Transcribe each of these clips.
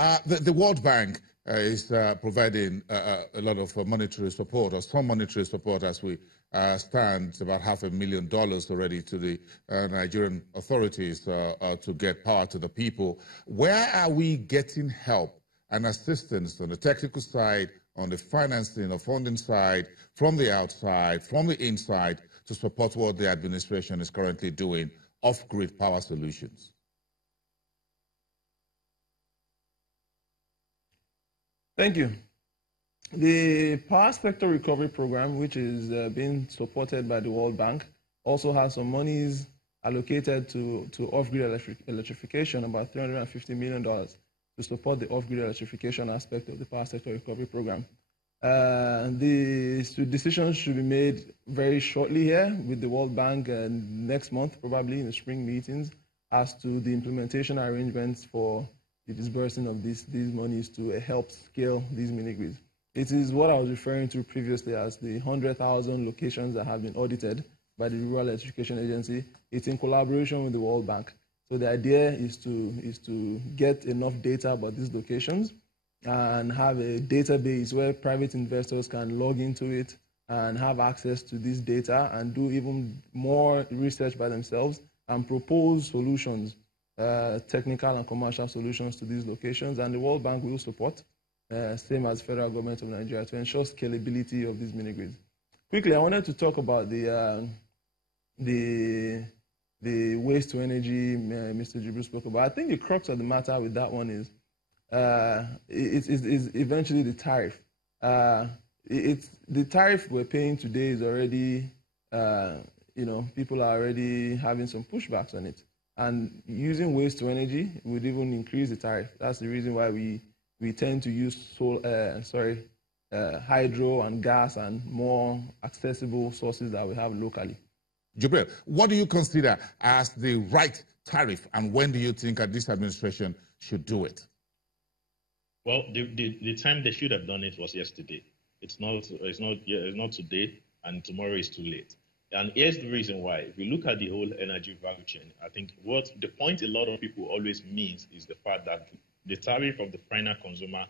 The World Bank is providing a lot of monetary support, or some monetary support, as we stand. About $500,000 already to the Nigerian authorities to get power to the people. Where are we getting help and assistance on the technical side, on the financing or funding side, from the outside, from the inside, to support what the administration is currently doing, off-grid power solutions? Thank you. The Power Sector Recovery Program, which is being supported by the World Bank, also has some monies allocated to off-grid electrification, about $350 million to support the off-grid electrification aspect of the Power Sector Recovery Program. The decisions should be made very shortly here with the World Bank next month, probably in the spring meetings, as to the implementation arrangements for the disbursing of these monies to help scale these mini-grids. It is what I was referring to previously as the 100,000 locations that have been audited by the Rural Electrification Agency. It's in collaboration with the World Bank. So the idea is to get enough data about these locations and have a database where private investors can log into it and have access to this data and do even more research by themselves and propose solutions, technical and commercial solutions to these locations. And the World Bank will support, same as federal government of Nigeria, to ensure scalability of these mini-grids. Quickly, I wanted to talk about the waste to energy Mr. Jibril spoke about. I think the crux of the matter with that one is eventually the tariff. The tariff we're paying today is already, people are already having some pushbacks on it. And using waste to energy would even increase the tariff. That's the reason why we tend to use hydro and gas and more accessible sources that we have locally. Jibril, what do you consider as the right tariff, and when do you think this administration should do it? Well, the time they should have done it was yesterday. It's not today, and tomorrow is too late. And here's the reason why. If you look at the whole energy value chain, I think the point a lot of people always means is the fact that the tariff of the final consumer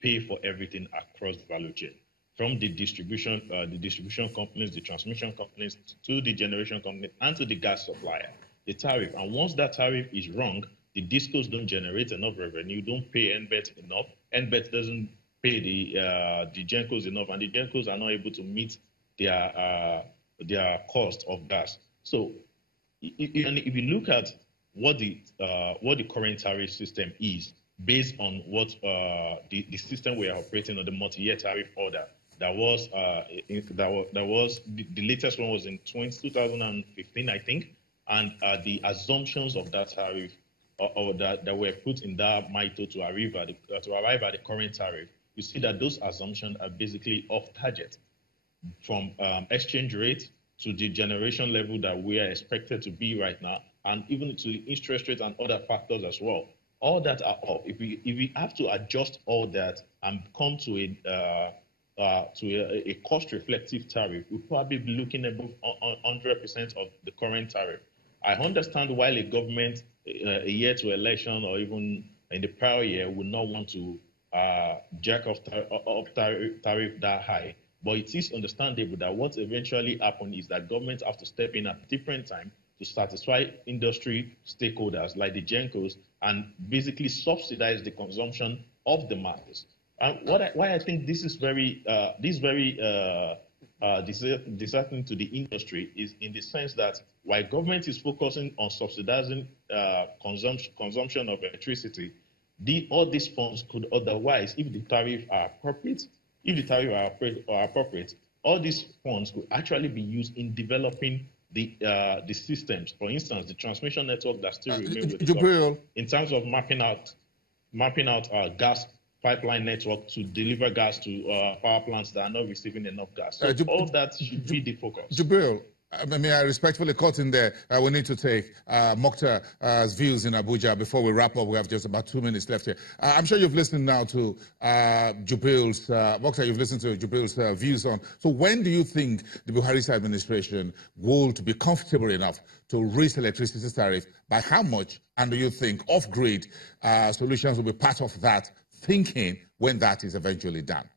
pay for everything across the value chain, from the distribution companies, the transmission companies, to the generation company, and to the gas supplier. The tariff, and once that tariff is wrong, the discos don't generate enough revenue, don't pay NBET enough. NBET doesn't pay the GENCOs enough, and the GENCOs are not able to meet their cost of gas. So, if you look at what the current tariff system is, based on what the system we are operating on, the multi-year tariff order, that was the latest one was in 2015, I think, and the assumptions of that tariff that were put in that MITO to arrive at the current tariff, you see that those assumptions are basically off target, from exchange rate to the generation level that we are expected to be right now, and even to the interest rate and other factors as well. All that are off. If we have to adjust all that and come to a cost-reflective tariff, we'll probably be looking at 100% of the current tariff. I understand while a government, a year to election or even in the prior year, would not want to jack off tariff that high, but it is understandable that what eventually happens is that governments have to step in at different times to satisfy industry stakeholders like the GENCOs and basically subsidize the consumption of the masses. And why I think this is very disheartening to the industry is in the sense that while government is focusing on subsidizing consumption of electricity, all these funds could otherwise, if the tariff are appropriate, all these funds could actually be used in developing the systems. For instance, the transmission network that still remains with the in terms of mapping out our gas pipeline network to deliver gas to power plants that are not receiving enough gas. So all that should be the focus. Jibril, May I respectfully cut in there? We need to take Mokhtar's views in Abuja before we wrap up. We have just about 2 minutes left here. I'm sure you've listened now to Jubril's, Mokhtar, you've listened to Jubril's views on. So when do you think the Buhari's administration will be comfortable enough to raise electricity tariff? By how much? And do you think off-grid solutions will be part of that thinking when that is eventually done?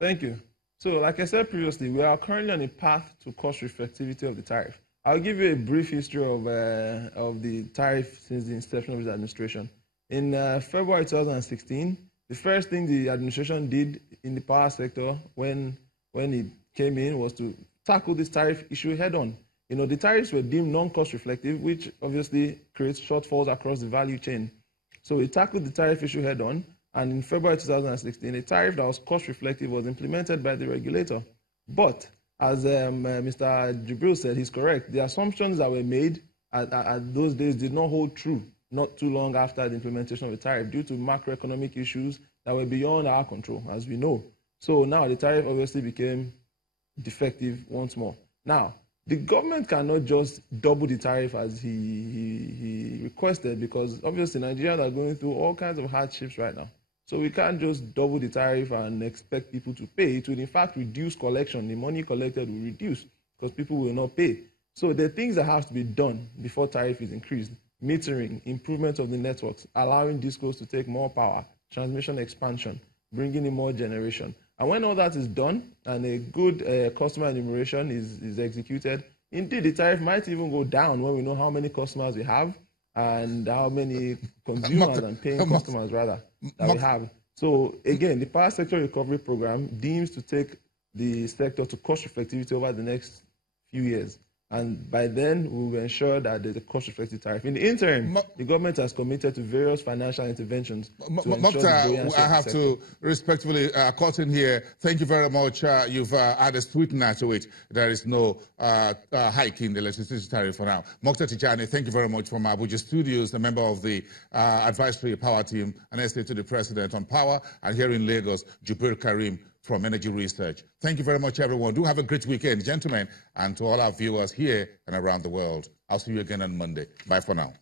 Thank you. So, like I said previously, we are currently on a path to cost reflectivity of the tariff. I'll give you a brief history of the tariff since the inception of the administration. In February 2016, the first thing the administration did in the power sector when it came in was to tackle this tariff issue head-on. You know, the tariffs were deemed non-cost reflective, which obviously creates shortfalls across the value chain. So we tackled the tariff issue head-on. And in February 2016, a tariff that was cost reflective was implemented by the regulator. But as Mr. Jubril said, he's correct. The assumptions that were made at those days did not hold true not too long after the implementation of the tariff due to macroeconomic issues that were beyond our control, as we know. So now the tariff obviously became defective once more. Now, the government cannot just double the tariff as he requested, because obviously Nigerians are going through all kinds of hardships right now. So we can't just double the tariff and expect people to pay. It will in fact reduce collection. The money collected will reduce because people will not pay. So there are things that have to be done before tariff is increased. Metering, improvement of the networks, allowing discos to take more power, transmission expansion, bringing in more generation. And when all that is done and a good customer enumeration is executed, indeed the tariff might even go down when we know how many customers we have and how many consumers and paying customers rather that we have. So again, the power sector recovery program deems to take the sector to cost reflectivity over the next few years. And by then, we will ensure that there's a cost-reflective tariff. In the interim, the government has committed to various financial interventions. Mokhtar, I have to respectfully cut in here. Thank you very much. You've added sweetener to it. There is no hike in the electricity tariff for now. Mokhtar Tijani, thank you very much from Abuja Studios, a member of the advisory power team, and essay to the president on power, and here in Lagos, Jubril Karim from Energy Research. Thank you very much, everyone. Do have a great weekend, gentlemen, and to all our viewers here and around the world. I'll see you again on Monday. Bye for now.